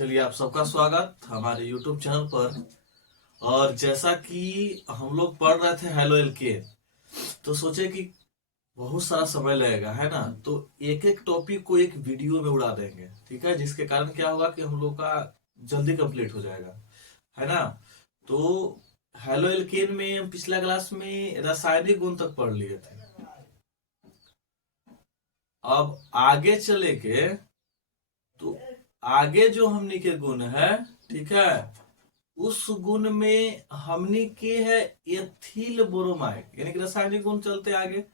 चलिए आप सबका स्वागत हमारे YouTube चैनल पर। और जैसा कि हम लोग पढ़ रहे थे हेलो एलके, तो सोचे कि बहुत सारा समय लगेगा, है ना। तो एक एक टॉपिक को एक वीडियो में उड़ा देंगे, ठीक है, जिसके कारण क्या होगा कि हम लोग का जल्दी कंप्लीट हो जाएगा, है ना। तो हेलो एल्केन में हम पिछला क्लास में रासायनिक गुण तक पढ़ लिए थे। अब आगे चले के तो आगे जो हमनी के गुण है, ठीक है, उस गुण में हमनी के है एथिल बोरोमाइड, यानी कि रासायनिक गुण चलते आगे।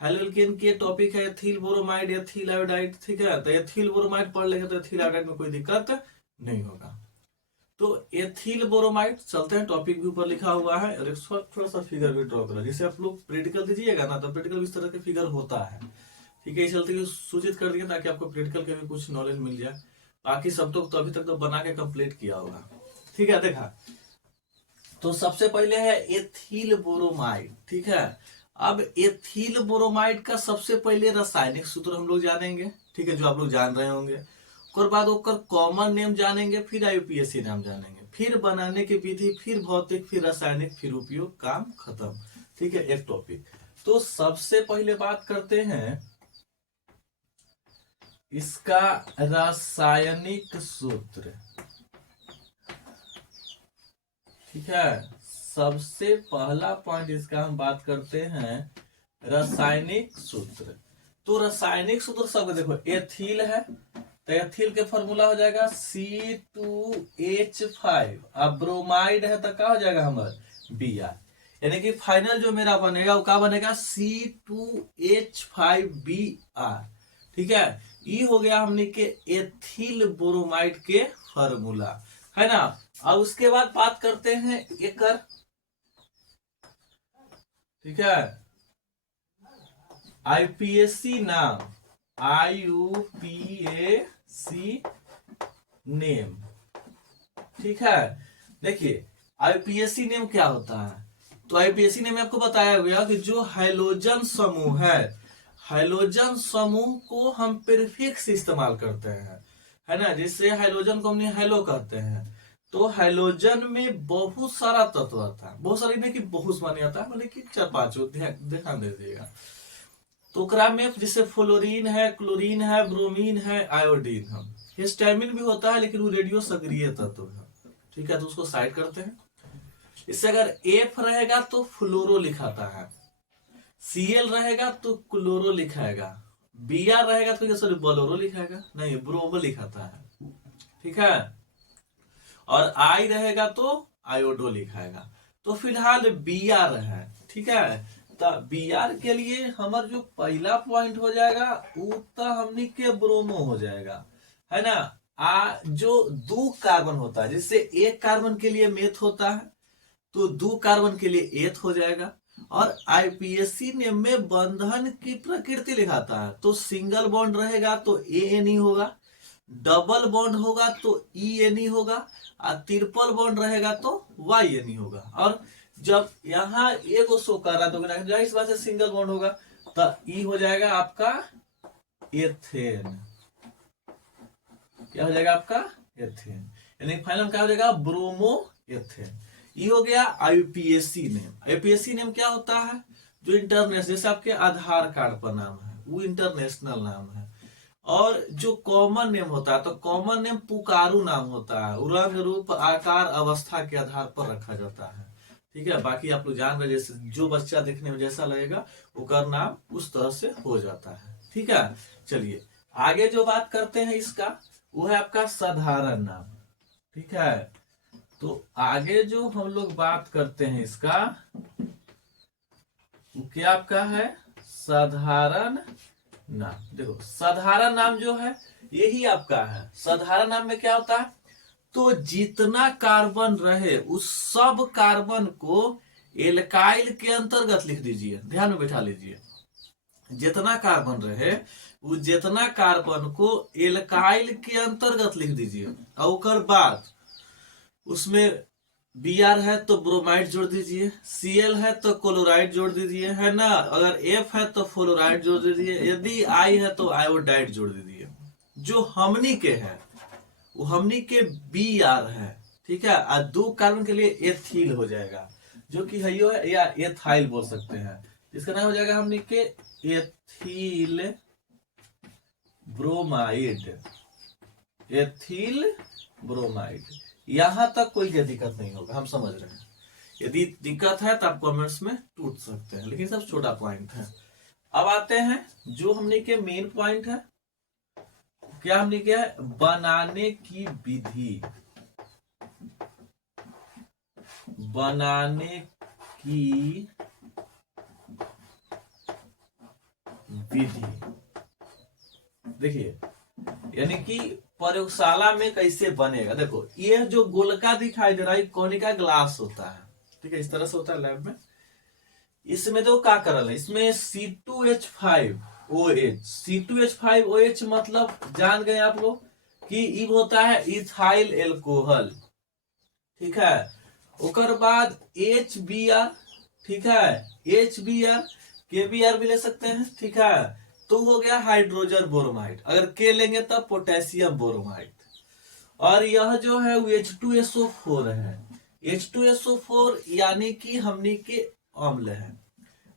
हेलोल्केन के टॉपिक है एथिल बोरोमाइड, एथिल आयोडाइड, ठीक है। तो एथिल बोरोमाइड पढ़ लेंगे तो एथिल आयोडाइड में कोई दिक्कत नहीं होगा। तो एथिल बोरोमाइड चलते हैं, टॉपिक भी ऊपर लिखा हुआ है और एक थोड़ा सा फिगर भी ड्रॉ करा, जिसे आप लोग प्रैक्टिकल दीजिएगा ना तो प्रैक्टिकल इस तरह के फिगर होता है, ठीक है। इस चलते कि सूचित कर दिया ताकि आपको प्रैक्टिकल के भी कुछ नॉलेज मिल जाए। बाकी सब तो अभी तक तो बना के कंप्लीट किया होगा, ठीक है। देखा तो सबसे पहले है एथिल बोरोमाइड, ठीक है। अब एथिल बोरोमाइड का सबसे पहले रासायनिक सूत्र हम लोग जानेंगे, ठीक है, जो आप लोग जान रहे होंगे। उसके बाद ओकर कॉमन नेम जानेंगे, फिर आईयूपीएसी नाम जानेंगे, फिर बनाने की विधि, फिर भौतिक, फिर रासायनिक, फिर उपयोग, काम खत्म, ठीक है, एक टॉपिक। तो सबसे पहले बात करते हैं इसका रासायनिक सूत्र, ठीक है। सबसे पहला पॉइंट इसका हम बात करते हैं रासायनिक सूत्र। तो रासायनिक सूत्र सब देखो, एथिल है तो एथिल के फॉर्मूला हो जाएगा C2H5। अब ब्रोमाइड है तो क्या हो जाएगा हमारा Br, यानी कि फाइनल जो मेरा बनेगा वो क्या बनेगा C2H5Br, ठीक है। ये हो गया हमने के एथिल बोरोमाइड के फॉर्मूला, है ना। अब उसके बाद बात करते हैं एकर, ठीक है, आईपीएसी नाम, आईयूपीएसी नेम, ठीक है। देखिए आईपीएसी नेम क्या होता है, तो आईपीएसी नेम में आपको बताया गया कि जो हाइड्रोजन समूह हाइड्रोजन समूह को हम प्रीफिक्स इस्तेमाल करते हैं, है ना, जिससे हाइड्रोजन को हमने हेलो कहते हैं। तो हाइड्रोजन में बहुत सारा तत्व आता है, बहुत सारी नहीं कि बहुत मानी आता है, लेकिन 4-5 ध्यान दे दीजिएगा। तो ओकरा में जैसे फ्लोरीन है, क्लोरीन है, ब्रोमीन है, आयोडीन है, हिस्टामिन भी होता है लेकिन वो रेडियो सक्रिय तत्व है, ठीक है। तो उसको साइड करते हैं। इससे अगर एफ रहेगा तो फ्लोरो लिखाता है, सीएल रहेगा तो क्लोरो लिखाएगा, बीआर रहेगा तो सॉरी बोलोरो लिखाएगा, नहीं ब्रोमो लिखाता है, ठीक है। और आई रहेगा तो आयोडो लिखाएगा। तो फिलहाल बीआर है, ठीक है। तो बीआर के लिए हमारा जो पहला पॉइंट हो जाएगा वो तो हमनी के ब्रोमो हो जाएगा, है ना। जो 2 कार्बन होता है, जिससे एक कार्बन के लिए मेथ होता है तो 2 कार्बन के लिए एथ हो जाएगा। और आईपीएसी नेम में बंधन की प्रकृति लिखाता है, तो सिंगल बॉन्ड रहेगा तो ए होगा, डबल बॉन्ड होगा तो ई होगा, और ट्रिपल बॉन्ड रहेगा तो वाई होगा। और जब यहाँ एगो शो कर रहा है तो इस बात से सिंगल बॉन्ड होगा तो ई हो जाएगा आपका एथेन, क्या हो जाएगा आपका एथेन, यानी फाइनल क्या हो जाएगा ब्रोमो एथेन। ये हो गया आईयूपीएसी नेम। आईयूपीएसी नेम क्या होता है, जो इंटरनेशनल, जैसे आपके आधार कार्ड पर नाम है वो इंटरनेशनल नाम है। और जो कॉमन नेम होता है तो कॉमन नेम पुकारू नाम होता है, रंग रूप आकार अवस्था के आधार पर रखा जाता है, ठीक है। बाकी आप लोग जान रहे, जैसे जो बच्चा देखने में जैसा लगेगा उसका नाम उस तरह से हो जाता है, ठीक है। चलिए आगे जो बात करते हैं इसका, वो है आपका साधारण नाम, ठीक है। तो आगे जो हम लोग बात करते हैं इसका, वो क्या आपका है साधारण नाम। देखो साधारण नाम जो है यही आपका है। साधारण नाम में क्या होता है, तो जितना कार्बन रहे उस सब कार्बन को एल्काइल के अंतर्गत लिख दीजिए, ध्यान में बैठा लीजिए। जितना कार्बन रहे वो जितना कार्बन को एल्काइल के अंतर्गत लिख दीजिए, और बाद उसमें Br है तो ब्रोमाइड जोड़ दीजिए, Cl है तो क्लोराइड जोड़ दीजिए, है ना। अगर F है तो फ्लोराइड जोड़ दीजिए, यदि I है तो आयोडाइड जोड़ दीजिए। जो हमनी के है वो हमनी के Br है, ठीक है। और 2 कार्बन के लिए एथिल हो जाएगा, जो कि है या एथाइल बोल सकते हैं। इसका नाम हो जाएगा हमनी के एथिल ब्रोमाइड, एथिल ब्रोमाइड। यहां तक कोई दिक्कत नहीं होगा, हम समझ रहे हैं। यदि दिक्कत है तो आप कमेंट्स में पूछ सकते हैं, लेकिन सब छोटा पॉइंट है। अब आते हैं जो हमने के मेन पॉइंट है, क्या हमने क्या है, बनाने की विधि, बनाने की विधि। देखिए, यानी कि प्रयोगशाला में कैसे बनेगा। देखो, ये जो गोलका दिखाई दे रहा है कोनिका ग्लास होता है, ठीक है, इस तरह से होता है लैब में। इसमें तो क्या करल है, इसमें C2H5OH, C2H5OH मतलब जान गए आप लोग कि ये होता है इथाइल एल्कोहल, ठीक है। उकर बाद HBr, ठीक है, HBr, KBr भी ले सकते हैं, ठीक है। तो हो गया हाइड्रोजन बोरोमाइड, अगर के लेंगे तब पोटेशियम बोरोमाइड। और यह जो है वो H2SO4 है, H2SO4 यानी कि हमनी के अम्ल है।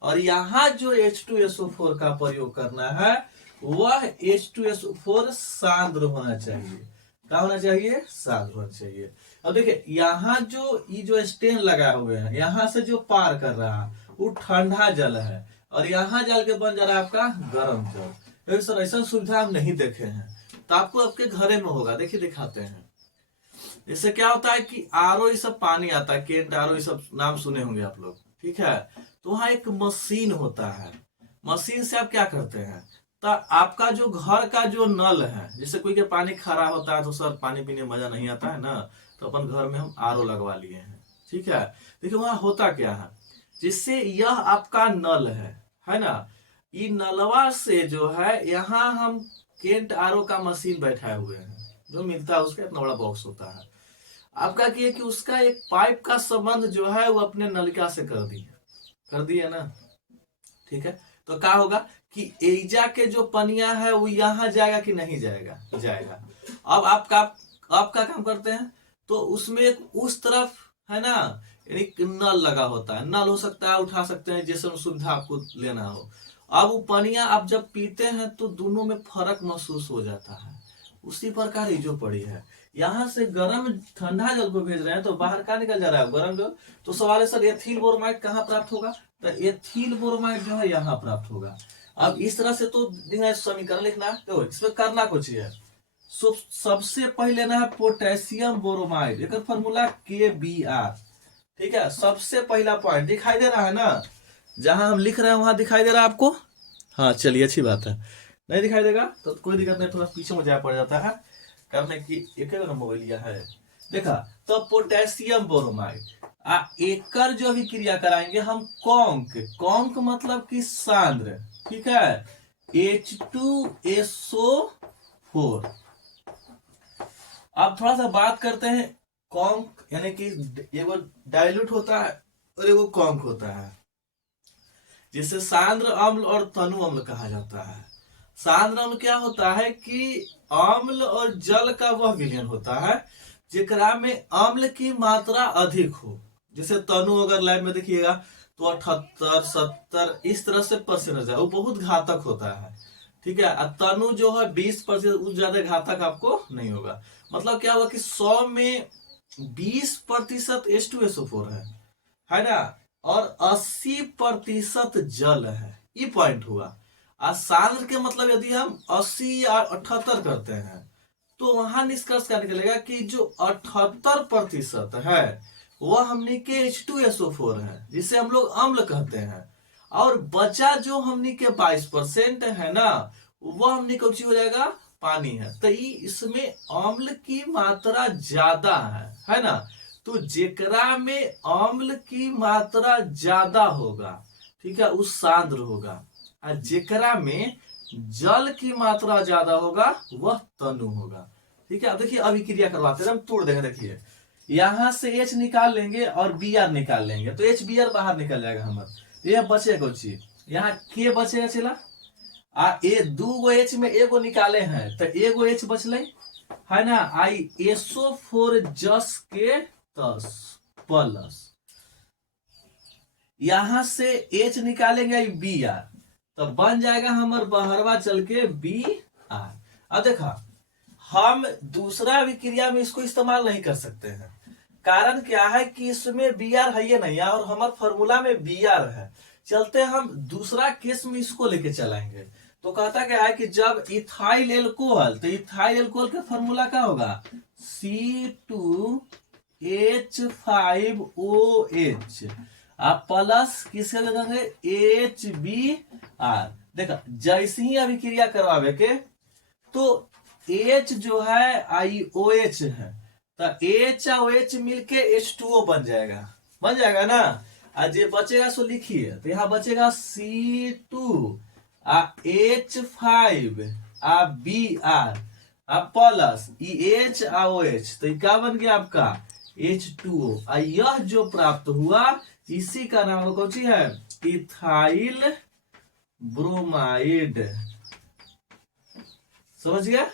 और यहाँ जो H2SO4 का प्रयोग करना है वह H2SO4 सांद्र होना चाहिए। क्या होना चाहिए, सांद्र होना चाहिए। अब देखिए, यहाँ जो ये जो स्टेन लगा हुए हैं, यहाँ से जो पार कर रहा है वो ठंडा जल है, और यहाँ जल के बन जा रहा है आपका गर्म जल। सर ऐसा सुविधा हम नहीं देखे हैं, तो आपको आपके घरे में होगा, देखिए दिखाते हैं। इससे क्या होता है कि आरओ ये सब पानी आता है, केंट आरओ ये सब नाम सुने होंगे आप लोग, ठीक है। तो वहां एक मशीन होता है, मशीन से आप क्या करते हैं, तो आपका जो घर का जो नल है, जैसे कोई के पानी खराब होता है तो सर पानी पीने में मजा नहीं आता है ना, तो अपन घर में हम आरओ लगवा लिए हैं, ठीक है। देखिए वहां होता क्या है, जिससे यह आपका नल है ना, ये नलवा से जो है यहाँ हम केंट आरओ का मशीन बैठाए हुए हैं, जो मिलता है उसका इतना बड़ा बॉक्स होता है। आपका क्या कि उसका एक पाइप का संबंध जो है वो अपने नलिका से कर दिए ना, ठीक है। तो क्या होगा कि एजा के जो पनिया है वो यहाँ जाएगा कि नहीं जाएगा, जाएगा। अब आपका काम करते हैं, तो उसमें एक उस तरफ है ना, एक नल लगा होता है, नल हो सकता है, उठा सकते हैं, जैसे सुविधा आपको लेना हो। अब वो पनिया आप जब पीते हैं तो दोनों में फर्क महसूस हो जाता है। उसी प्रकार ये जो पड़ी है, यहाँ से गर्म ठंडा जल को भेज रहे हैं तो बाहर क्या निकल जा रहा है, गर्म जल। तो सवाल है सर एथिल बोरोमाइड कहाँ प्राप्त होगा, तो एथिल बोरोमाइड जो है यहाँ प्राप्त होगा। अब इस तरह से तो समीकरण लिखना है, तो इसमें करना कुछ है, सबसे पहले लेना है पोटेशियम बोरोमाइड, एक फॉर्मूला KBr, ठीक है। सबसे पहला पॉइंट दिखाई दे रहा है ना, जहां हम लिख रहे हैं वहां दिखाई दे रहा है आपको, हाँ चलिए अच्छी बात है। नहीं दिखाई देगा तो कोई दिक्कत नहीं, थोड़ा पीछे में जाना पड़ जाता है, करने की एक मोबाइल लिया है, देखा। तो पोटेशियम बोरोमाइड एकर जो भी क्रिया कराएंगे हम कॉन्क मतलब कि सांद्र, ठीक है, H2SO4। अब थोड़ा सा बात करते हैं कॉन्क, यानी कि एगो डाइल्यूट होता है और एगो कॉन्क होता है, जिसे सांद्र अम्ल और तनु अम्ल कहा जाता है। सांद्र अम्ल क्या होता है कि अम्ल और जल का वह विलयन होता है जेकरा में अम्ल की मात्रा अधिक हो। जैसे तनु अगर लैब में देखिएगा तो 78, 70 इस तरह से परसेंटेज है, वो बहुत घातक होता है, ठीक है। तनु जो है 20%, उस ज्यादा घातक आपको नहीं होगा। मतलब क्या होगा कि 100 में 20% H2SO4 है ना, और 80% जल है, ये पॉइंट हुआ। सांद्र के मतलब यदि हम 80 या 78 करते हैं तो वहां निष्कर्ष क्या निकलेगा कि जो 78% है वह हमने के H2SO4 है, जिसे हम लोग अम्ल कहते हैं, और बचा जो हमने के 22% है ना, वह हमने कुछ हो जाएगा पानी है। तो इसमें अम्ल की मात्रा ज्यादा है ना, तो जेकरा में अम्ल की मात्रा ज्यादा होगा, ठीक है, उस सांद्र होगा, और जेकरा में जल की मात्रा ज्यादा होगा वह तनु होगा, ठीक है। अब देखिए अभी क्रिया करवाते हैं, हम तोड़ देंगे। देखिए यहां से H निकाल लेंगे और Br निकाल लेंगे, तो HBr बाहर निकल जाएगा हमारा, यह बचेगा चीज, यहाँ K बचेगा, चला ए 2 H में एगो निकाले हैं तो एगो H बचले, है ना, ISO4 जस के 10 प्लस, यहां से H निकालेंगे BR, तो बन जाएगा हमार बहरवा चल के BR। अब देखा, हम दूसरा विक्रिया में इसको इस्तेमाल नहीं कर सकते हैं। कारण क्या है कि इसमें BR है ये नहीं है, और हमारे फॉर्मूला में BR है। चलते हम दूसरा केस में इसको लेके चलाएंगे। तो कहता क्या है कि जब इथाइल एल्कोहल, तो इथाइल एल्कोहल का फॉर्मूला क्या होगा, C2H5OH, आप प्लस किसके लगाएंगे, HBr। देखा, जैसे ही अभी क्रिया करवावे के, तो H जो है IOH है, तो H और H मिलके H2O बन जाएगा ना। आज ये बचेगा सो लिखिए, तो यहाँ बचेगा C2H5 Br plus H OH, तो क्या बन गया आपका H2O। यह जो प्राप्त हुआ इसी का नाम कौन सी है, इथाइल ब्रोमाइड। समझ गया।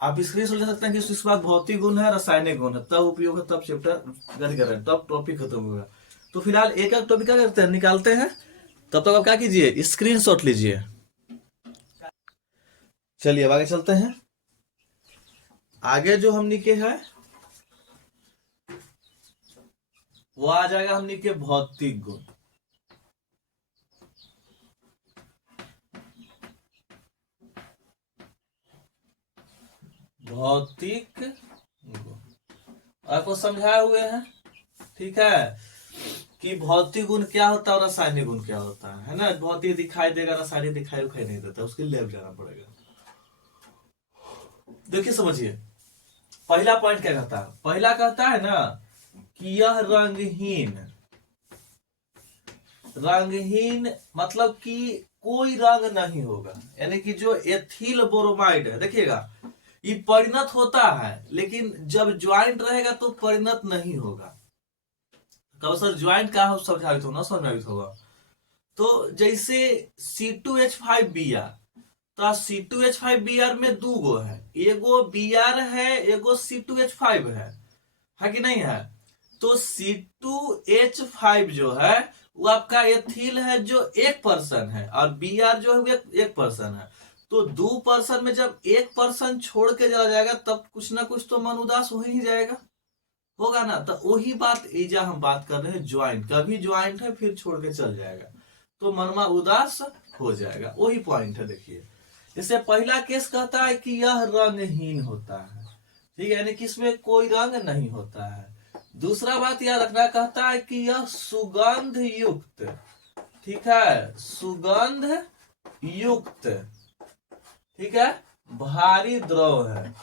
आप स्क्रीन ले सकते हैं कि इसके बाद भौतिक गुण है, रासायनिक गुण है, तब उपयोग है, तब चैप्टर कर रहे हैं, तब टॉपिक खत्म होगा। तो फिलहाल एक एक टॉपिक क्या करते हैं, निकालते हैं। तब तक आप क्या कीजिए, स्क्रीनशॉट लीजिए। चलिए अब आगे चलते हैं। आगे जो हमने के है वो आ जाएगा हमने के भौतिक गुण। भौतिक गुण आपको समझाए हुए हैं, ठीक है, कि भौतिक गुण क्या होता है और रासायनिक गुण क्या होता है ना। भौतिक दिखाई देगा, रासायनिक दिखाई नहीं देता, उसके लिए लैब जाना पड़ेगा। देखिए समझिए, पहला पॉइंट क्या कहता है, पहला कहता है ना कि यह रंगहीन, रंगहीन मतलब कि कोई रंग नहीं होगा, यानी कि जो एथिल ब्रोमाइड है, देखिएगा ये परिणत होता है, लेकिन जब ज्वाइंट रहेगा तो परिणत नहीं होगा। कब सर ज्वाइंट का समझावित होना, समझावित होगा। तो जैसे C2H5Br, तो C2H5Br में दो गो है, एगो Br है, एगो C2H5 है कि नहीं है। तो C2H5 जो है वो आपका एथिल है जो 1% है, और Br जो है वो 1% है। तो 2% में जब 1% छोड़ के चला जाएगा तब कुछ ना कुछ तो मन उदास हो ही जाएगा, होगा ना। तो वही बात ईजा हम बात कर रहे हैं, ज्वाइंट, कभी ज्वाइंट है फिर छोड़ के चल जाएगा तो मनमा उदास हो जाएगा, वही पॉइंट है। देखिए, इससे पहला केस कहता है कि यह रंगहीन होता है, ठीक है, यानी कि इसमें कोई रंग नहीं होता है। दूसरा बात याद रखना, कहता है कि यह सुगंध युक्त, ठीक है, सुगंध युक्त, ठीक है, भारी द्रव है,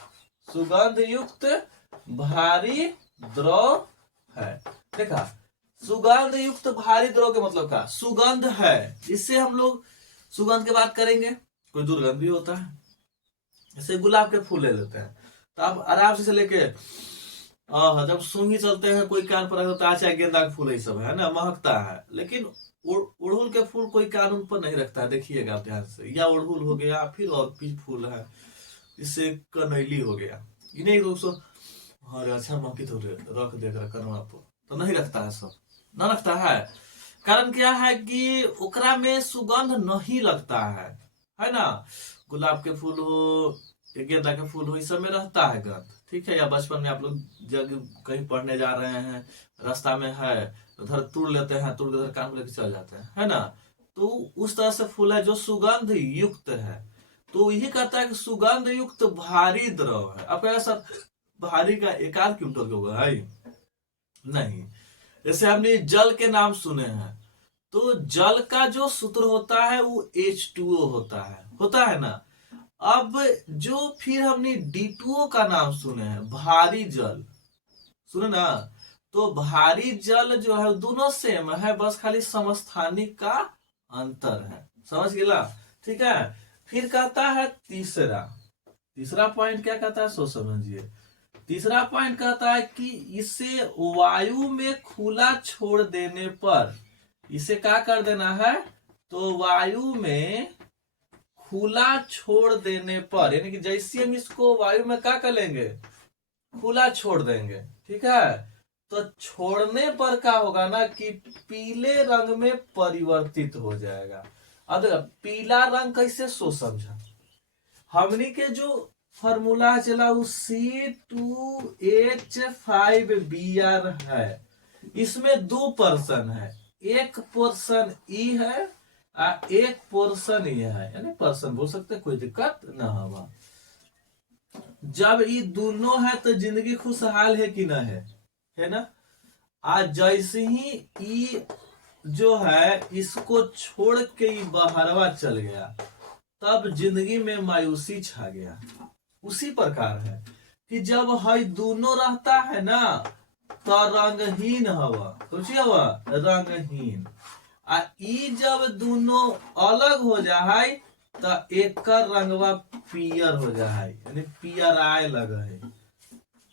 सुगंध युक्त भारी द्रव है। देखा, सुगंध युक्त भारी द्रव के मतलब क्या, सुगंध है, इससे हम लोग सुगंध की बात करेंगे, कोई दुर्गंध भी होता है। जैसे गुलाब के फूल ले लेते हैं, तो आप आराम से लेके जब सूंघी चलते हैं, कोई कान पर होता है, चाहे गेंदा का फूल ये सब है ना, महकता है, लेकिन उड़हुल के फूल कोई कानून पर नहीं रखता है, देखिएगा ध्यान से। या उड़हुल हो गया, फिर और भी फूल है, इससे कनैली हो गया, इन्हें दोस्तों अरे अच्छा महकी तो रख देगा कनवा पर, तो नहीं रखता है, सब न रखता है। कारण क्या है कि ओकरा में सुगंध नहीं लगता है ना। गुलाब के फूल हो, गेंदा के फूल हो, इस सब में रहता है गंध, ठीक है। या बचपन में आप लोग जब कहीं पढ़ने जा रहे हैं, रास्ता में है, उधर तोड़ लेते हैं, तोड़ के उधर कान लेके चल जाते हैं, है ना। तो उस तरह से फूल है जो सुगंध युक्त है। तो यही कहता है कि सुगंध युक्त भारी द्रव है। अब कहेगा सर भारी का एकाध क्विंटल होगा, है नहीं। जैसे हमने जल के नाम सुने हैं, तो जल का जो सूत्र होता है वो H2O होता है ना। अब जो फिर हमने D2O का नाम सुने हैं, भारी जल, सुने ना, तो भारी जल जो है दोनों सेम है, बस खाली समस्थानिक का अंतर है, समझ गिला, ठीक है। फिर कहता है तीसरा पॉइंट क्या कहता है, सो समझिए। तीसरा पॉइंट कहता है कि इसे वायु में खुला छोड़ देने पर, इसे क्या कर देना है, तो वायु में खुला छोड़ देने पर, यानी कि जैसे हम इसको वायु में क्या कर लेंगे, खुला छोड़ देंगे, ठीक है, तो छोड़ने पर क्या होगा ना कि पीले रंग में परिवर्तित हो जाएगा। अब देखो पीला रंग कैसे सो समझा, हमनी के जो फॉर्मूला चला वो C2H5Br है, इसमें दो पोर्शन है, एक पोर्शन ई है और एक पोर्शन ये है, यानी पोर्शन बोल सकते, कोई दिक्कत ना होगा। जब ये दोनों है तो जिंदगी खुशहाल है कि ना है ना। आज जैसे ही ई जो है इसको छोड़ के ही बहरवा चल गया, तब जिंदगी में मायूसी छा गया। उसी प्रकार है कि जब है दोनों रहता है ना तो रंगहीन हवा, सोचिए हवा रंगहीन, आ ई जब दोनों अलग हो जाए तो एक रंगवा पियर हो जाए, यानी पियर आए लगे है,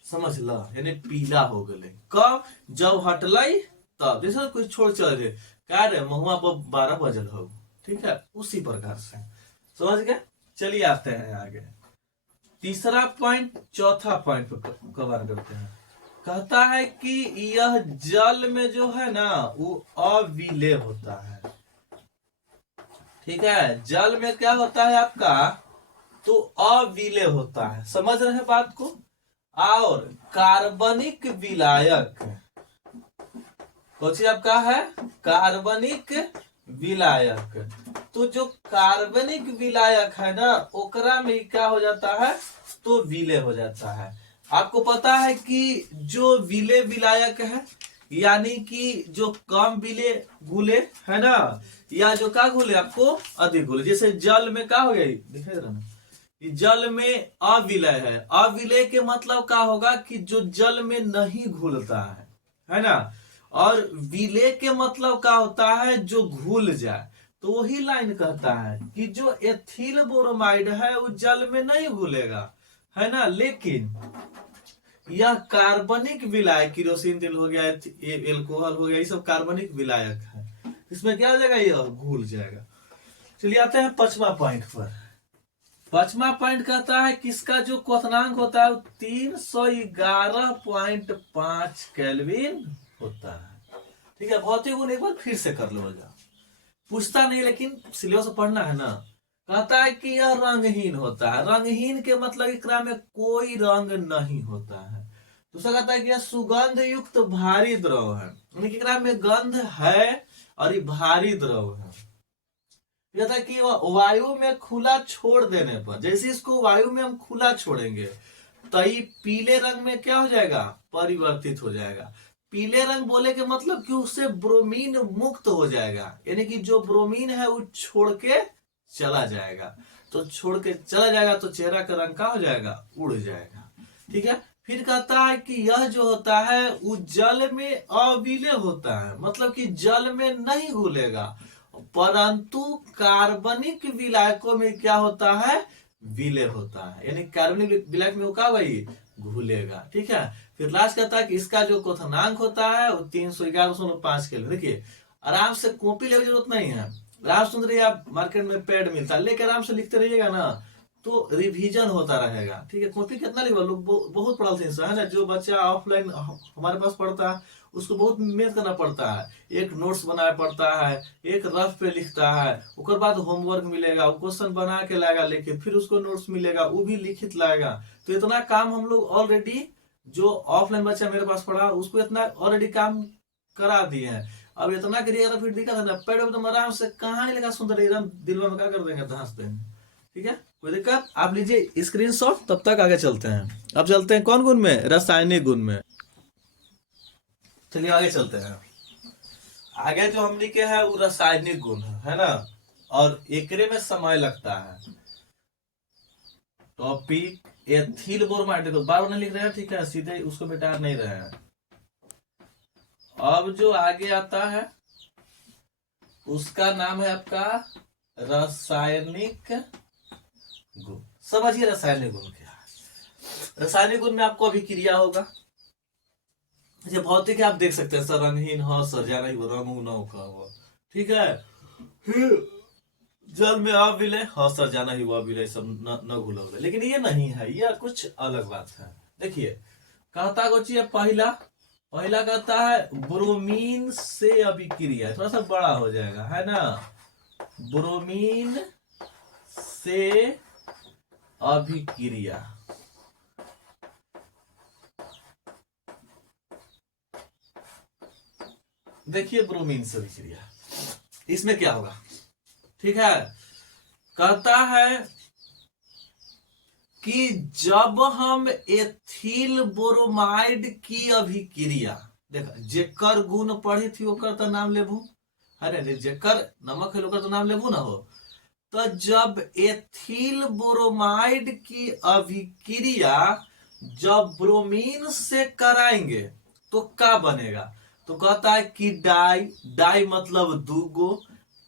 समझ लो, यानी पीला हो गए। कब, जब हटल तब, जैसे कुछ छोड़ चल रहे क्या रे महुआ पर 12 बजल हो, ठीक है, उसी प्रकार से समझ गए। चलिए आते हैं आगे, तीसरा पॉइंट चौथा पॉइंट पर कवर करते हैं। कहता है कि यह जल में जो है ना वो अविलेय होता है, ठीक है, जल में क्या होता है आपका, तो अविलेय होता है, समझ रहे हैं बात को। और कार्बनिक विलायक, सोचिए आपका है कार्बनिक विलायक, तो जो कार्बनिक विलायक है ना ओकरा में क्या हो जाता है, तो विलेय हो जाता है। आपको पता है कि जो विलेय विलायक है, यानी कि जो कम विलेय घुले है ना, या जो क्या घुले आपको अधिक घुले, जैसे जल में क्या हो गया दिखाई दे रहा ना, जल में अविलेय है, अविलेय के मतलब क्या होगा कि जो जल में नहीं घुलता है ना, और विलेय के मतलब क्या होता है, जो घुल जाए। तो वही लाइन कहता है कि जो एथिल ब्रोमाइड है वो जल में नहीं घुलेगा, है ना, लेकिन यह कार्बनिक विलायक, किरोसिन तेल हो गया, एल्कोहल हो गया, ये सब कार्बनिक विलायक है, इसमें क्या हो जाएगा, यह घुल जाएगा। चलिए आते हैं पांचवा पॉइंट पर। पांचवा पॉइंट कहता है कि इसका जो क्वथनांक होता है 311.5 केल्विन होता है, ठीक है। भौतिक गुण एक बार फिर से कर लो, पूछता नहीं लेकिन सिलेबस पढ़ना है ना। कहता है कि यह रंगहीन होता है, रंगहीन के मतलब एकरा में कोई रंग नहीं होता है। दूसरा कहता है कि यह सुगंध युक्त भारी द्रव है, यानी कि एकरा में गंध है और ये भारी द्रव है। कहता है कि वायु में खुला छोड़ देने पर, जैसे इसको वायु में हम खुला छोड़ेंगे तो ये पीले रंग में क्या हो जाएगा, परिवर्तित हो जाएगा। पीले रंग बोले के मतलब कि उससे ब्रोमीन मुक्त हो जाएगा, यानी कि जो ब्रोमीन है वो छोड़ के चला जाएगा, तो छोड़ के चला जाएगा तो चेहरा का रंग का हो जाएगा, उड़ जाएगा, ठीक है। फिर कहता है कि यह जो होता है वो जल में अविलेय होता है, मतलब कि जल में नहीं घुलेगा, परंतु कार्बनिक विलायकों में क्या होता है, विलेय होता है, यानी कार्बनिक विलायक में वो क्या भाई घुलेगा, ठीक है। फिर लास्ट कहता है कि इसका जो क्वथनांक होता है वो 311.5 के लिए। देखिए आराम से कॉपी लेने की जरूरत नहीं है, आराम सुन रही आप, मार्केट में पैड मिलता है, लेकर आराम से लिखते रहिएगा ना तो रिवीजन होता रहेगा, ठीक है। कॉपी कितना लिखा, लोग बहुत पढ़ा है ना, जो बच्चा ऑफलाइन हमारे पास पढ़ता है उसको बहुत मेहनत करना पड़ता है, एक नोट्स बनाना पड़ता है, एक रफ पे लिखता है, उसके बाद होमवर्क मिलेगा, वो क्वेश्चन बना के लाएगा लिखित, फिर उसको नोट्स मिलेगा वो भी लिखित लाएगा। तो इतना काम हम लोग ऑलरेडी, जो ऑफलाइन बच्चा मेरे पास पढ़ा उसको इतना ऑलरेडी काम करा दिए हैं। अब इतना करिएगा तो फिर दिक्कत है ना, पेड़ में तो आराम से कहानी लगा सुंदर एकदम दिल में क्या कर देंगे, धंस देंगे, ठीक है, कोई दिक्कत। आप लीजिए स्क्रीनशॉट, तब तक आगे चलते हैं। अब चलते हैं कौन गुण में, रासायनिक गुण में। चलिए आगे चलते हैं। आगे जो हम लिखे हैं वो रासायनिक गुण है ना, और एकरे में समय लगता है। टॉपिक एथिल ब्रोमाइड, देखो बार नहीं लिख रहे हैं, ठीक है, सीधे उसको मिटा नहीं रहे हैं। अब जो आगे आता है उसका नाम है आपका रासायनिक गुण। समझिए रासायनिक गुण क्या है। रासायनिक गुण में आपको अभिक्रिया होगा, ये भौतिक है, आप देख सकते हैं, सर रंगहीन हो, सर जाना ही रंग न हो, ठीक है। जल में अविलय, हाँ सर जाना ही वो अविलय सब न घुलोगे, लेकिन ये नहीं है, यह कुछ अलग बात है। देखिए कहता कुछ है, पहला पहला कहता है ब्रोमीन से अभिक्रिया, थोड़ा सा बड़ा हो जाएगा है ना, ब्रोमीन से अभिक्रिया। देखिए ब्रोमीन से अभिक्रिया, इसमें क्या होगा, ठीक है। कहता है कि जब हम एथिल बोरोमाइड की अभिक्रिया, देखा जेकर गुण पढ़ी थी ओकर तो नाम लेबू, अरे जेकर नमक है ओकर तो नाम लेबू ना हो। तो जब एथिल बोरोमाइड की अभिक्रिया जब ब्रोमीन से कराएंगे तो क्या बनेगा, तो कहता है कि डाई, डाई मतलब 2 गो,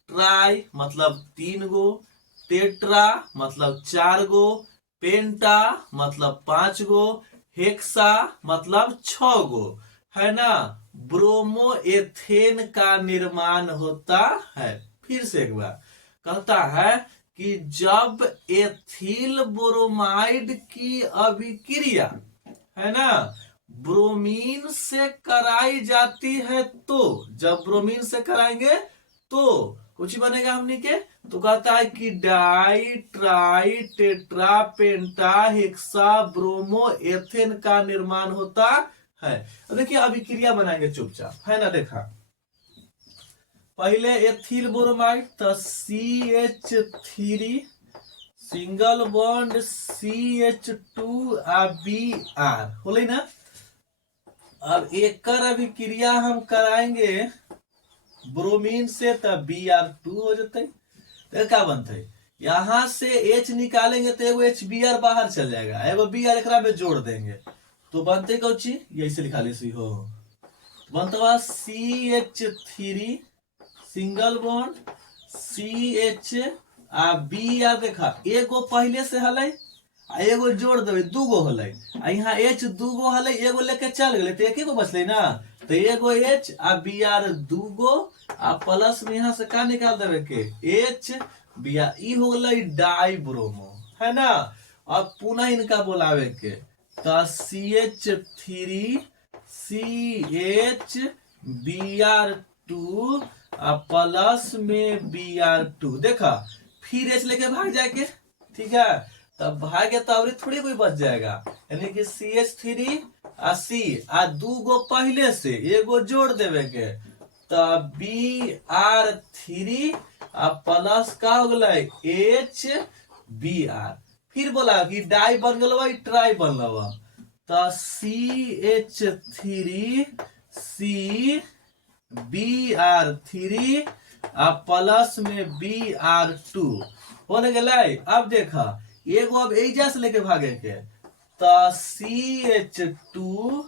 ट्राई मतलब 3 गो, टेट्रा मतलब 4 गो, पेंटा मतलब 5 गो, हेक्सा मतलब 6 गो, है ना, ब्रोमो एथेन का निर्माण होता है। फिर से एक बार कहता है कि जब एथिल बोरोमाइड की अभिक्रिया, है ना, ब्रोमीन से कराई जाती है, तो जब ब्रोमीन से कराएंगे तो कुछ बनेगा हमने के, तो कहता है कि डाई, ट्राई, टेट्रा, पेंटा, हेक्सा, ब्रोमो एथेन का निर्माण होता है। अब देखिए अभिक्रिया बनाएंगे चुपचाप, है ना। देखा पहले एथिल बोरोमाइड, तो CH3 सिंगल बॉन्ड CH2 आ Br होले ना। अब एक अभिक्रिया हम कराएंगे ब्रोमीन से, तब Br2 हो जाते, तो क्या बनते, यहां से H निकालेंगे तो एगो HBr बाहर चल जाएगा, एगो Br एकरा में जोड़ देंगे तो बनते कौची, यही से लिखा ली हो, बनता CH3 सिंगल बॉन्ड CH आ Br। देखा एगो पहले से हले आ एगो जोड़ देवे 2 गो हले, आ यहाँ H 2 गो हले, एगो लेके चल गए तो एक गो बचले ना, तो एगो H आ Br 2 गो, आ प्लस में यहाँ से का निकाल देवे के H Br, ई हो गई डाई ब्रोमो, है ना। अब पुनः इनका बोलावे के, तो CH3 CH Br2 प्लस में Br2, देखा फिर H लेके भाग जाके, ठीक है, तब भागे तो अवरी थोड़ी कोई बच जाएगा, यानी कि CH3 आ C आ 2 गो पहले से एगो जोड़ देवे के, तो Br3 आ प्लस का हो गए H Br, फिर बोला कि डाई बन गल ट्राई बन गल, तो CH3 C Br3 आ प्लस में Br2 होने गए। अब देखा एगो अब एजा से लेके भागे के, तो CH2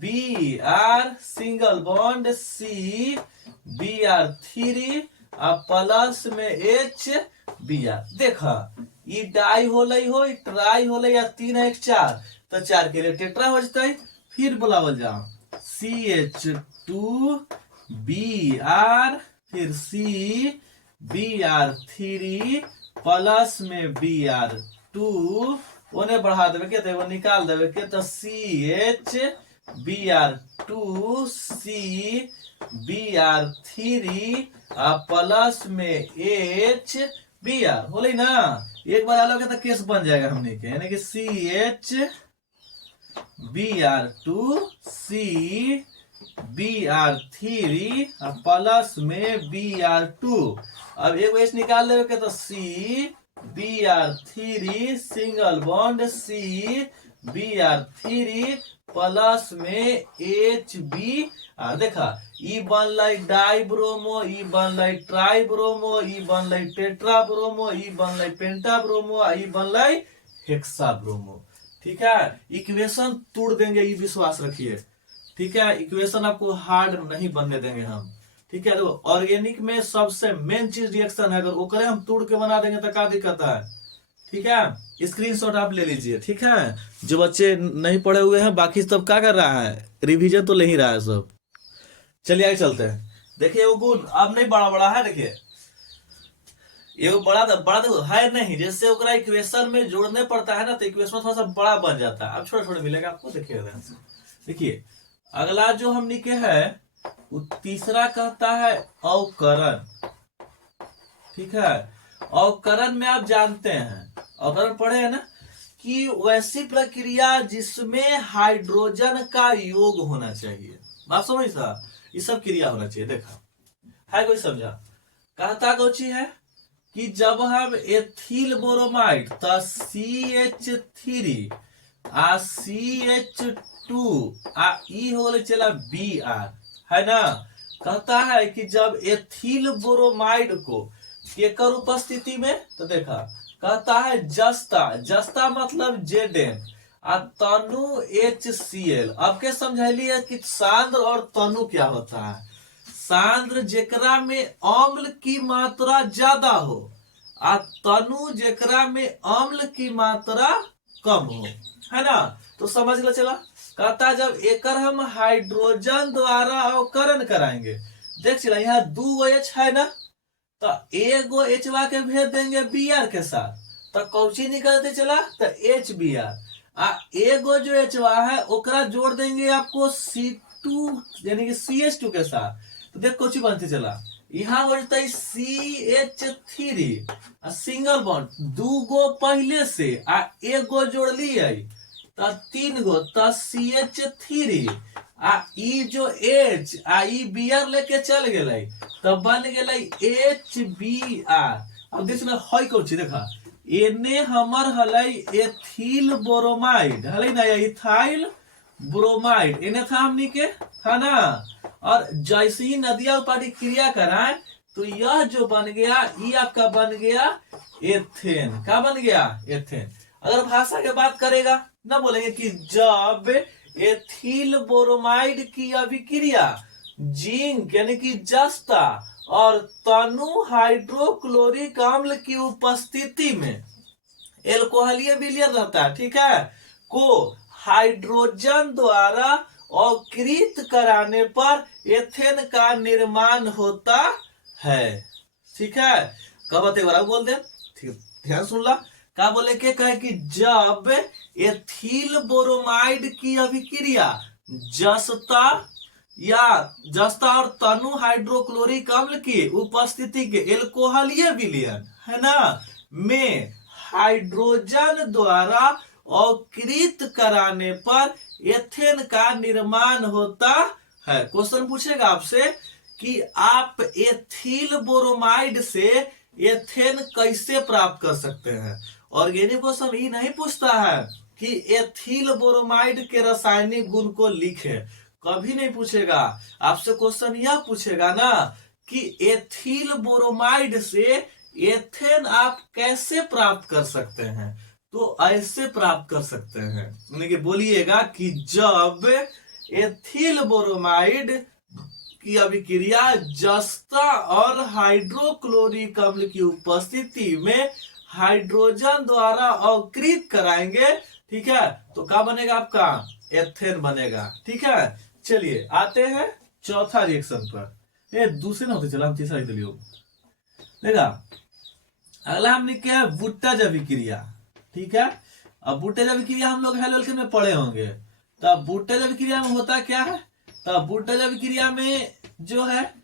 Br single bond C Br3 आ प्लस में H Br। देखा ई डाई होले हो, ट्राई होले, या 3 1 4, तो 4 के लिए टेट्रा हो जाते। फिर बुलावल जाओ CH2 Br फिर C Br3 प्लस में Br2 उन्हें बढ़ा देवे के, तो निकाल देवे के, तो CH Br2 C Br3 plus में H Br होले ना। एक बार अलग है तो केस बन जाएगा हमने के, यानी कि CH Br2 C Br3 plus में Br2। अब एगो H निकाल लेवे के, तो C Br3 single bond C Br3 plus में HBr। देखा ई बनल डाई ब्रोमो, ई बनल ट्राई ब्रोमो, ई बनल टेट्रा ब्रोमो, ई बनल पेंटा ब्रोमो, ई बनल हेक्सा ब्रोमो। ठीक है, इक्वेशन तोड़ देंगे, ये विश्वास रखिए। ठीक है, इक्वेशन आपको हार्ड नहीं बनने देंगे हम। ठीक है, तो ऑर्गेनिक में सबसे मेन चीज रिएक्शन है, अगर ओकरे हम तोड़ के बना देंगे तो क्या दिक्कत है। ठीक है, स्क्रीनशॉट आप ले लीजिए। ठीक है, जो बच्चे नहीं पढ़े हुए हैं, बाकी सब क्या कर रहा है, रिवीजन तो ले ही रहा है सब। चलिए आगे चलते हैं। देखिए वो गुण अब नहीं बड़ा बड़ा है। देखिए ये बड़ा बड़ा तो है नहीं, जैसे ओकरा इक्वेशन में जोड़ने पड़ता है ना, तो इक्वेशन थोड़ा सा बड़ा बन जाता है। अब छोटा छोटा मिलेगा आपको, देखिए ध्यान से। देखिए अगला जो हमने के है वो तीसरा कहता है अवकरण। ठीक है, अवकरण में आप जानते हैं, अवकरण पढ़े है ना, कि वैसी प्रक्रिया जिसमें हाइड्रोजन का योग होना चाहिए। आप समझ सा, ये सब क्रिया होना चाहिए। देखा है कोई समझा? कहता कौची है कि जब हम एथिल बोरोमाइड तो CH3 आ CH2 आ ई हो गए चला Br, है ना। कहता है कि जब एथिल बोरोमाइड को केकर उपस्थिति में, तो देखा कहता है जस्ता, जस्ता मतलब Zn आ तनु HCl। अब के समझलिए कि सांद्र और तनु क्या होता है। सांद्र जेकरा में अम्ल की मात्रा ज्यादा हो, आ तनु जेकरा में अम्ल की मात्रा कम हो, है ना। तो समझ लो चला। कहता जब एकर हम हाइड्रोजन द्वारा अवकरण कराएंगे, देख चला यहाँ 2 H है ना, तो एगो एचवा के भेज देंगे Br के साथ, तो कौची निकलते चला, तो HBr। आ एगो जो एचवा है ओकरा जोड़ देंगे आपको C2 यानी कि CH2 के साथ, तो देख कौची बनते चला, यहाँ हो जाता है CH3 सिंगल बॉन्ड, 2 गो पहले से आ एगो जोड़ लिए तो 3 गो, तो CH3 आ ई जो H आ ई Br लेके चल गए तो बन गए HBr। अब देख ना है कौची, देखा एने हमर हलै एथिल बोरोमाइड, हलै ना इथाइल ब्रोमाइड, एने था हमनी के, था ना। और जैसे ही नदिया पानी क्रिया कराए तो यह जो बन गया, ये आपका बन गया एथेन। क्या बन गया? एथेन। अगर भाषा की बात करेगा ना, बोलेंगे कि जब एथिल बोरोमाइड की अभिक्रिया जिंक यानी कि जस्ता और तनु हाइड्रोक्लोरिक अम्ल की उपस्थिति में एल्कोहलीय विलयन रहता है, ठीक है, को हाइड्रोजन द्वारा अवकृत कराने पर एथेन का निर्माण होता है। ठीक है, कब एक बार बोल दे, ठीक, ध्यान सुन ला। क्या बोले के कहे कि जब एथिल बोरोमाइड की अभिक्रिया जस्ता या जस्ता और तनु हाइड्रोक्लोरिक अम्ल की उपस्थिति के एल्कोहलीय विलयन, है ना, में हाइड्रोजन द्वारा अवकृत कराने पर एथेन का निर्माण होता है। क्वेश्चन पूछेगा आपसे कि आप एथिल बोरोमाइड से एथेन कैसे प्राप्त कर सकते हैं। ऑर्गेनिक क्वेश्चन ये नहीं पूछता है कि एथिल बोरोमाइड के रासायनिक गुण को लिखे, कभी नहीं पूछेगा। आपसे क्वेश्चन यह पूछेगा ना कि एथिल बोरोमाइड से एथेन आप कैसे प्राप्त कर सकते हैं, तो ऐसे प्राप्त कर सकते हैं। यानी कि बोलिएगा कि जब एथिल बोरोमाइड की अभिक्रिया जस्ता और हाइड्रोक्लोरिक अम्ल की उपस्थिति में हाइड्रोजन द्वारा अवकृत कराएंगे, ठीक है, तो क्या बनेगा आपका? एथेन बनेगा। ठीक है, चलिए आते हैं चौथा रिएक्शन पर। ये दूसरे ना होते, चला हम तीसरा लियो। देखा अगला हमने क्या है, वुट्टज अभिक्रिया। ठीक है, अब वुट्टज अभिक्रिया हम लोग हेलोल्केन में पढ़े होंगे। तो वुट्टज अभिक्रिया में होता क्या है, तो वुट्टज अभिक्रिया में जो है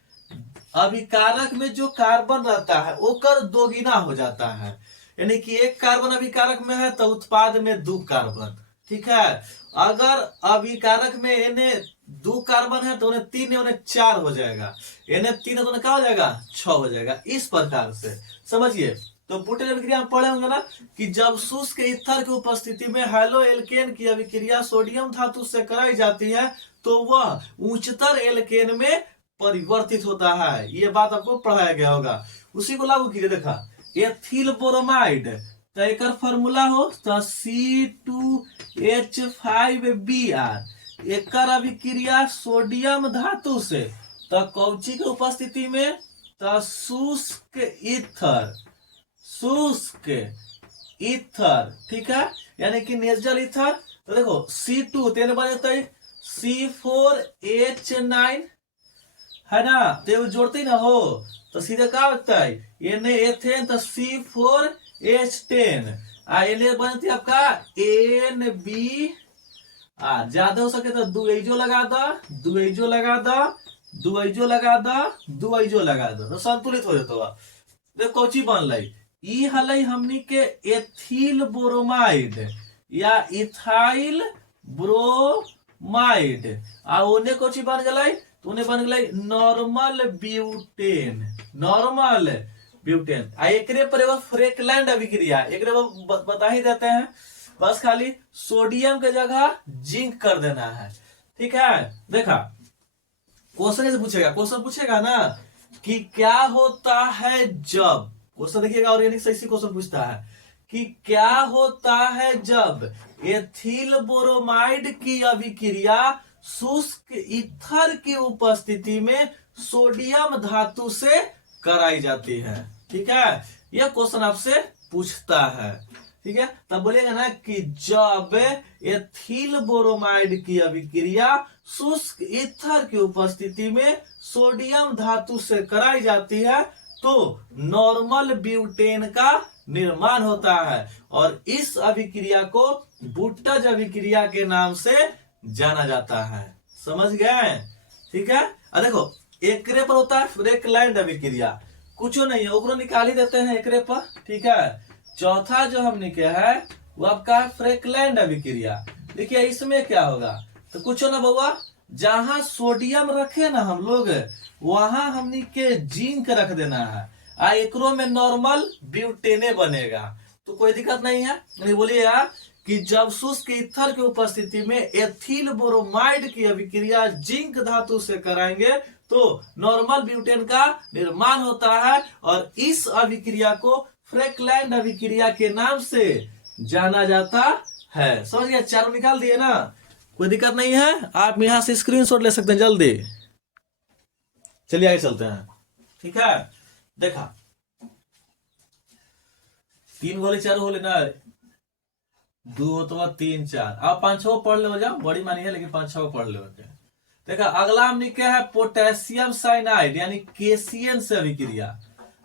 अभिकारक में जो कार्बन रहता है ओकर दोगुना हो जाता है। यानी कि एक कार्बन अभिकारक में है तो उत्पाद में 2 कार्बन। ठीक है, अगर अभिकारक में इन्हें 2 कार्बन है तो उन्हें 3 उन्हें 4 हो जाएगा, इन्हें 3 है तो उन्हें क्या हो जाएगा? 6 हो जाएगा। इस प्रकार से समझिए। तो वुट्टज अभिक्रिया हम पढ़े होंगे ना कि जब शुष्क ईथर की उपस्थिति में हैलो एल्केन की अभिक्रिया सोडियम धातु से कराई जाती है तो वह उच्चतर एल्केन में परिवर्तित होता है। ये बात आपको पढ़ाया गया होगा, उसी को लागू कीजिए। देखा एथिल बोरोमाइड तो एक फॉर्मूला हो तो C2H5Br, एक अभिक्रिया सोडियम धातु से तो कौची की उपस्थिति में, तो शुष्क ईथर, शुष्क ईथर। ठीक है, यानी कि नेचुरल ईथर। तो देखो C2 तेरे बने C4H9, है ना, तो ये जोड़ते ही ना हो तो सीधे क्या होता है, एन एथेन तो C4H10 एन बनती है आपका NB। ज्यादा हो सके तो दुइजो लगा दो, दुइजो लगा दो, दुइजो लगा दो, दुइजो लगा दो तो संतुलित हो जाता। देखो कौची बन रही, ई हलई हमनी के एथिल बोरोमाइड या इथाइल ब्रोमाइड, आ ओने कौची बन गई, तो उन्हें बन गई नॉर्मल ब्यूटेन, नॉर्मल ब्यूटेन। आ एकरे पर एगो फ्रेकलैंड अभिक्रिया, एकरे पर बता ही देते हैं, बस खाली सोडियम के जगह जिंक कर देना है। ठीक है, देखा क्वेश्चन से पूछेगा, क्वेश्चन पूछेगा ना कि क्या होता है जब, क्वेश्चन देखिएगा ऑर्गेनिक से इसी क्वेश्चन पूछता है कि क्या होता है जब एथिल बोरोमाइड की अभिक्रिया शुष्क ईथर की उपस्थिति में सोडियम धातु से कराई जाती है। ठीक है, यह क्वेश्चन आपसे पूछता है। ठीक है, तब बोलेगा ना कि जब एथिल बोरोमाइड की अभिक्रिया शुष्क ईथर की उपस्थिति में सोडियम धातु से कराई जाती है तो नॉर्मल ब्यूटेन का निर्माण होता है, और इस अभिक्रिया को बुट्टज अभिक्रिया के नाम से जाना जाता है। समझ गए? ठीक है, देखो एकरे पर होता है फ्रेकलैंड अभिक्रिया, कुछ नहीं है, ओकरो निकाल ही देते हैं एकरे पर। ठीक है, चौथा जो हमने क्या है वो आपका फ्रेकलैंड अभिक्रिया। देखिए इसमें क्या होगा, तो कुछ ना बउआ, जहां सोडियम रखे ना हम लोग वहां हमने के जिंक रख देना है, एकरो में नॉर्मल ब्यूटेने बनेगा, तो कोई दिक्कत नहीं है। नहीं बोलिएगा कि जब शुष्क ईथर की उपस्थिति में एथिल बोरोमाइड की अभिक्रिया जिंक धातु से कराएंगे तो नॉर्मल ब्यूटेन का निर्माण होता है, और इस अभिक्रिया को फ्रेकलैंड अभिक्रिया के नाम से जाना जाता है। समझ गए? चारों निकाल दिए ना, कोई दिक्कत नहीं है, आप यहां से स्क्रीनशॉट ले सकते हैं जल्दी। चलिए आगे चलते हैं। ठीक है, देखा 3 गोली 4 होले ना, 2 हो तो 3 4, आप 5 6 पढ़ ले हो जाओ, बड़ी मानी है लेकिन 5 6 पढ़ ले हो जाए। देखा अगला हमने क्या है, पोटेशियम साइनाइड यानी केसीएन से अभिक्रिया।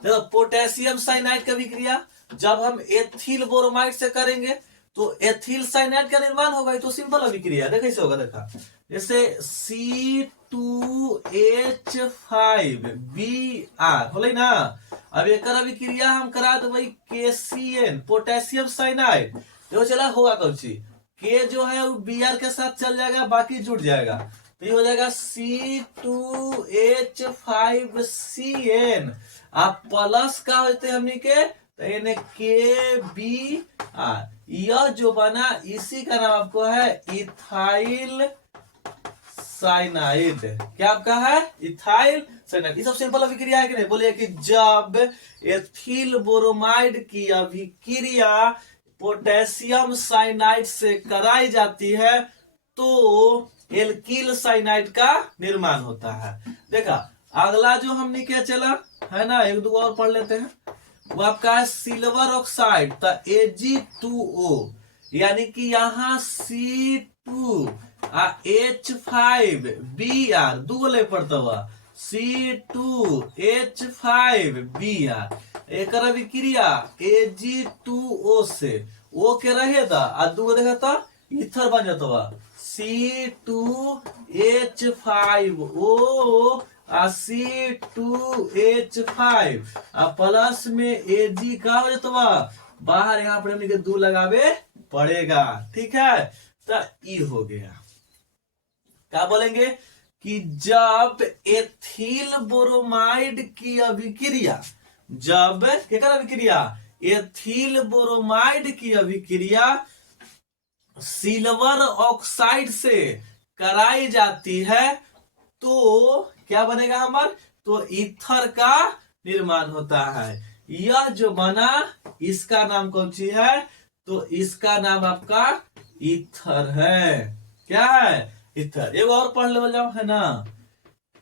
देखो पोटेशियम साइनाइड का अभिक्रिया जब हम एथिल बोरोमाइड से करेंगे तो एथिल साइनाइड का निर्माण होगा, ये तो सिंपल अभिक्रिया है। देखो कैसे होगा, देखा जैसे C2H5Br होले ना, अब एक अभिक्रिया हम करा देवे KCN पोटेशियम साइनाइड, देखो चला होगा कौची, के जो है वो Br के साथ चल जाएगा, बाकी जुड़ जाएगा, तो ये हो जाएगा C2H5CN। आप प्लस का होते हमने के तो यानी KBr, यह जो बना इसी का नाम आपको है इथाइल साइनाइड। क्या आपका है? Ethyl cyanide. ये सब सिंपल अभिक्रिया है कि नहीं? बोलिए कि जब एथिल बोरोमाइड की अभिक्रिया पोटेशियम साइनाइड से कराई जाती है तो एल्किल साइनाइड का निर्माण होता है। देखा अगला जो हमने क्या चला है ना, एक दो और पढ़ लेते हैं, वो आपका है सिल्वर ऑक्साइड तो Ag2O, यानी कि यहाँ C2H5Br दो ले पड़ता हुआ C2H5Br, एक अभिक्रिया Ag2O से O के रहेगा और दो देखा था ईथर बन जाता हुआ C2H5O C2H5 प्लस में Ag का हो जाता बाहर, यहाँ पर हमने के 2 लगावे पड़ेगा। ठीक है, तो ई हो गया। क्या बोलेंगे कि जब एथिल बोरोमाइड की अभिक्रिया, जब क्या अभिक्रिया, एथिल बोरोमाइड की अभिक्रिया सिल्वर ऑक्साइड से कराई जाती है तो क्या बनेगा हमार, तो ईथर का निर्माण होता है। यह जो बना इसका नाम कौन सी है, तो इसका नाम आपका ईथर है। क्या है? ईथर। एक और पढ़ ले जाओ है ना,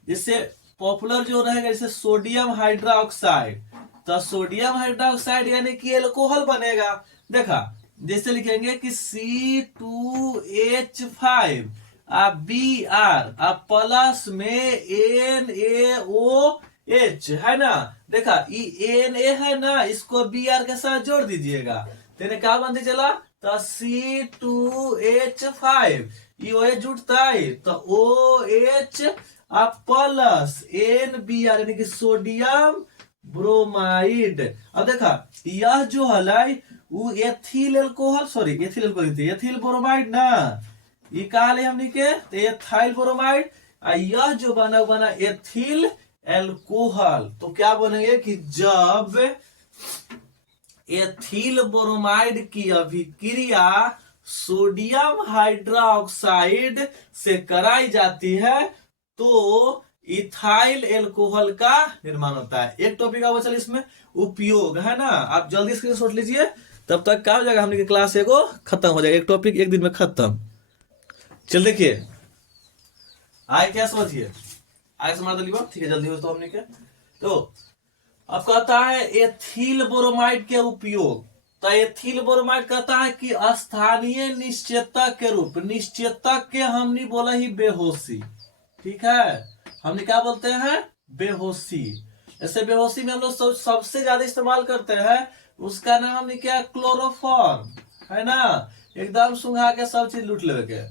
जिससे पॉपुलर जो रहेगा जैसे सोडियम हाइड्रोक्साइड, तो सोडियम हाइड्रोक्साइड यानी कि एल्कोहल बनेगा। देखा जैसे लिखेंगे कि C2H5 बी आर प्लस में NaOH है ना। देखा ये Na है ना, इसको Br के साथ जोड़ दीजिएगा, तेने क्या बनते चला तो C2H5, ये OH जुटता है तो OH प्लस NBr यानी कि सोडियम ब्रोमाइड। अब देखा यह जो हलाई वो ethyl alcohol, sorry ethyl alcohol, ethyl bromide ना, ये कहा ले हमने के तो एथाइल ब्रोमाइड। यह जो बना एथिल एल्कोहल, तो क्या बनेंगे कि जब एथिल ब्रोमाइड की अभिक्रिया सोडियम हाइड्रोक्साइड से कराई जाती है तो इथाइल एल्कोहल का निर्माण होता है। एक टॉपिक आगे चल इसमें उपयोग है ना, आप जल्दी स्क्रीनशॉट लीजिए, तब तक क्या हो जाएगा हमने की क्लास एगो खत्म हो जाएगा, एक टॉपिक एक दिन में खत्म। चल देखिए आगे क्या समझिए, आगे समझ लीजिए, ठीक है जल्दी हो तो हमने के। तो अब कहता है एथिल ब्रोमाइड के उपयोग, तो एथिल ब्रोमाइड कहता है कि स्थानीय निश्चेतक के रूप, निश्चेतक के हमने बोला ही बेहोशी, ठीक है, हमने क्या बोलते हैं बेहोशी। ऐसे बेहोशी में हम लोग सबसे ज्यादा इस्तेमाल करते हैं, उसका नाम हमने क्या क्लोरोफॉर्म है ना, एकदम सुंघा के सब चीज लूट ले के।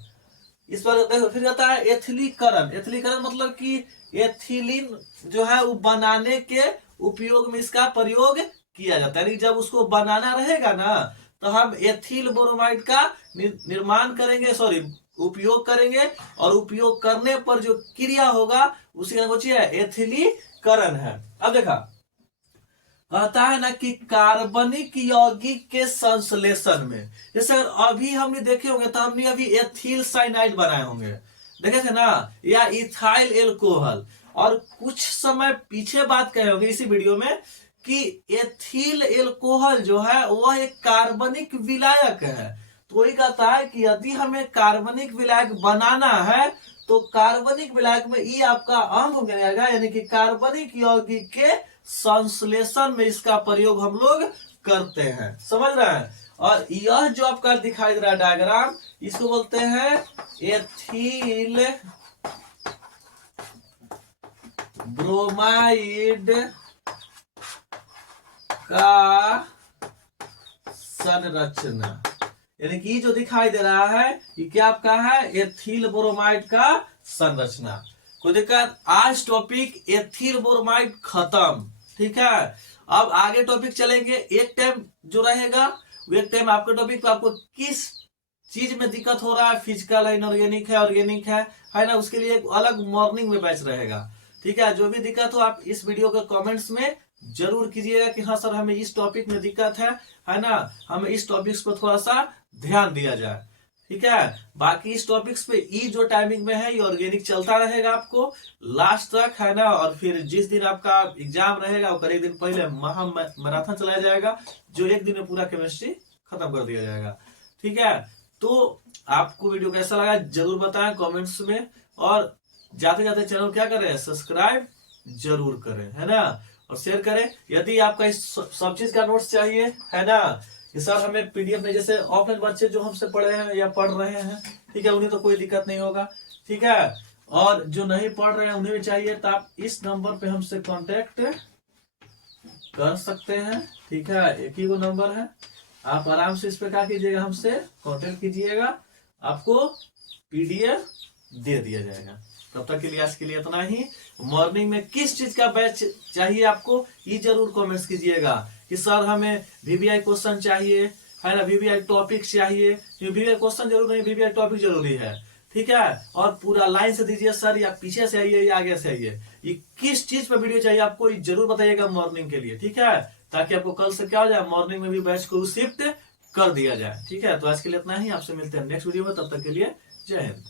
इस पर देखो फिर कहता है एथिलीकरण, एथिलीकरण मतलब कि एथिलीन जो है वो बनाने के उपयोग में इसका प्रयोग किया जाता है, जब उसको बनाना रहेगा ना तो हम एथिल ब्रोमाइड का निर्माण करेंगे, सॉरी उपयोग करेंगे, और उपयोग करने पर जो क्रिया होगा उसी का एथिलीकरण है। अब देखा कहता है ना कि कार्बनिक यौगिक के संश्लेषण में, जैसे अभी हमने देखे होंगे तो हमने अभी एथिल साइनाइड बनाए होंगे, देखे थे ना, या इथाइल एल्कोहल, और कुछ समय पीछे बात कहे होंगे इसी वीडियो में कि एथिल एल्कोहल जो है वह एक कार्बनिक विलायक है। तो वही कहता है कि यदि हमें कार्बनिक विलायक बनाना है तो कार्बनिक विलायक में ई आपका अंग बनेगा, यानी कि कार्बनिक यौगिक के संश्लेषण में इसका प्रयोग हम लोग करते हैं, समझ रहे हैं। और यह जो आपका दिखाई दे रहा है डायग्राम, इसको बोलते हैं एथिल ब्रोमाइड का संरचना, यानी कि जो दिखाई दे रहा है ये क्या आपका है एथिल ब्रोमाइड का संरचना। कोई दिक्कत? आज टॉपिक एथिल ब्रोमाइड खत्म, ठीक है। अब आगे टॉपिक चलेंगे, एक टाइम जो रहेगा वो एक टाइम आपके टॉपिक पे आपको किस चीज में दिक्कत हो रहा है, फिजिकल है, इनऑर्गेनिक है, ऑर्गेनिक है ना, उसके लिए एक अलग मॉर्निंग में बैच रहेगा, ठीक है। जो भी दिक्कत हो आप इस वीडियो के कमेंट्स में जरूर कीजिएगा कि हाँ सर हमें इस टॉपिक में दिक्कत है ना, हमें इस टॉपिक्स पर थोड़ा सा ध्यान दिया जाए, ठीक है। बाकी इस टॉपिक्स पे ई जो टाइमिंग में है ये ऑर्गेनिक चलता रहेगा आपको लास्ट तक, है ना। और फिर जिस दिन आपका एग्जाम रहेगा वो एक दिन पहले महा मैराथन चलाया जाएगा, जो एक दिन में पूरा केमिस्ट्री खत्म कर दिया जाएगा, ठीक है। तो आपको वीडियो कैसा लगा जरूर बताएं कमेंट्स में, और जाते जाते चैनल क्या करें सब्सक्राइब जरूर करें, है ना, और शेयर करें। यदि आपका इस सब चीज का नोट्स चाहिए, है ना, कि सर हमें पीडीएफ में, जैसे ऑफलाइन बच्चे जो हमसे पढ़े हैं या पढ़ रहे हैं, ठीक है, उन्हें तो कोई दिक्कत नहीं होगा, ठीक है। और जो नहीं पढ़ रहे हैं उन्हें भी चाहिए तो आप इस नंबर पे हमसे कांटेक्ट कर सकते हैं, ठीक है। एक ही वो नंबर है, आप आराम से इस पे क्या कीजिएगा हमसे कांटेक्ट कीजिएगा, आपको पीडीएफ दे दिया जाएगा। तब तक के लिए आज के लिए इतना ही। मॉर्निंग में किस चीज का बैच चाहिए आपको ये जरूर कमेंट्स कीजिएगा कि सर हमें वीवीआई क्वेश्चन चाहिए, है ना, वीवीआई टॉपिक चाहिए, वीवीआई क्वेश्चन जरूर नहीं, वीवीआई टॉपिक जरूरी है, ठीक है। और पूरा लाइन से दीजिए सर, या पीछे से आइए या आगे से आइए, ये किस चीज पे वीडियो चाहिए आपको ये जरूर बताइएगा मॉर्निंग के लिए, ठीक है, ताकि आपको कल से क्या हो जाए मॉर्निंग में भी बैच को शिफ्ट कर दिया जाए, ठीक है। तो आज के लिए इतना ही, आपसे मिलते हैं नेक्स्ट वीडियो में, तब तक के लिए जय हिंद।